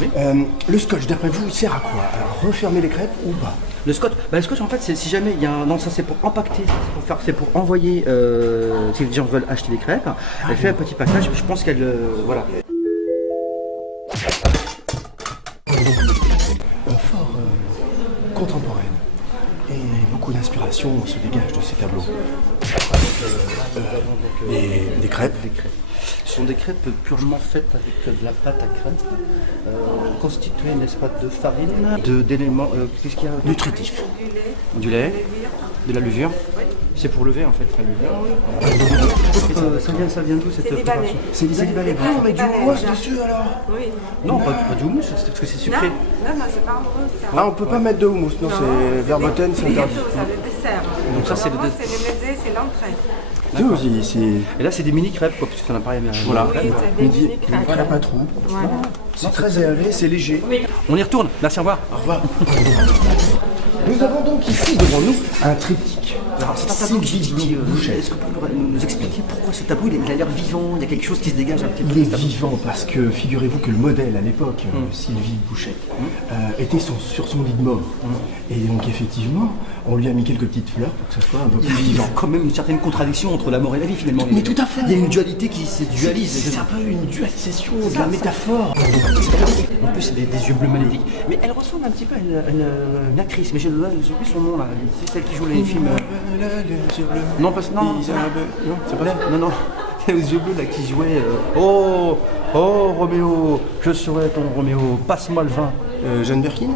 Oui. Le scotch, d'après vous, il sert à quoi? À refermer les crêpes ou pas? Le scotch en fait, c'est si jamais il y a un. Non, ça c'est pour empaqueter, c'est pour envoyer. Si les gens veulent acheter des crêpes, elle fait un petit package. Je pense qu'elle. Voilà. Fort contemporaine. Et beaucoup d'inspiration se dégage de ces tableaux. Et des crêpes. Ce sont des crêpes purement faites avec de la pâte à crêpes, constituées, n'est-ce pas, de farine, d'éléments. Qu'est-ce qu'il y a? Nutritifs. Du lait, de la levure. C'est pour lever en fait la levure. Ça vient d'où cette préparation? C'est des Libanais. Ah, on met du houmous dessus alors? Oui. Non, pas du houmous, c'est parce que c'est sucré. Non, c'est pas un houmous. Ah, on peut pas mettre de houmous, non, c'est verboten, c'est interdit. C'est le dessert. Donc ça, c'est le C'est le mezé, c'est l'entrée. C'est Et là, c'est des mini crêpes, quoi, parce que ça n'a pas rien. voilà, Oui, c'est des midi, mini-crêpes. voilà, pas trop. Voilà. C'est très aéré, c'est léger. On y retourne. Merci, au revoir. Au revoir. Nous avons donc ici devant nous un triptyque. Alors, c'est un tableau Sylvie Bouchet. Est-ce que vous pouvez nous expliquer pourquoi ce tableau il a l'air vivant? Il y a quelque chose qui se dégage un petit peu. Il est vivant parce que figurez-vous que le modèle à l'époque, Sylvie Bouchet, était sur son lit de mort. Et donc effectivement, on lui a mis quelques petites fleurs pour que ça soit un peu plus Il y vivant. a quand même une certaine contradiction entre la mort et la vie finalement. Mais tout à fait. Il y a une dualité qui se dualise. C'est un peu une dualisation de la métaphore. En plus, c'est des yeux bleus maléfiques. Mais elle ressemble un petit peu à une actrice, mais je ne sais plus son nom là. C'est celle qui joue les films. Non, pas non. Non, c'est pas ça. Non. C'est aux yeux bleus là qui jouait. Oh Roméo, je serai ton Roméo, passe-moi le vin. Jeanne Birkin.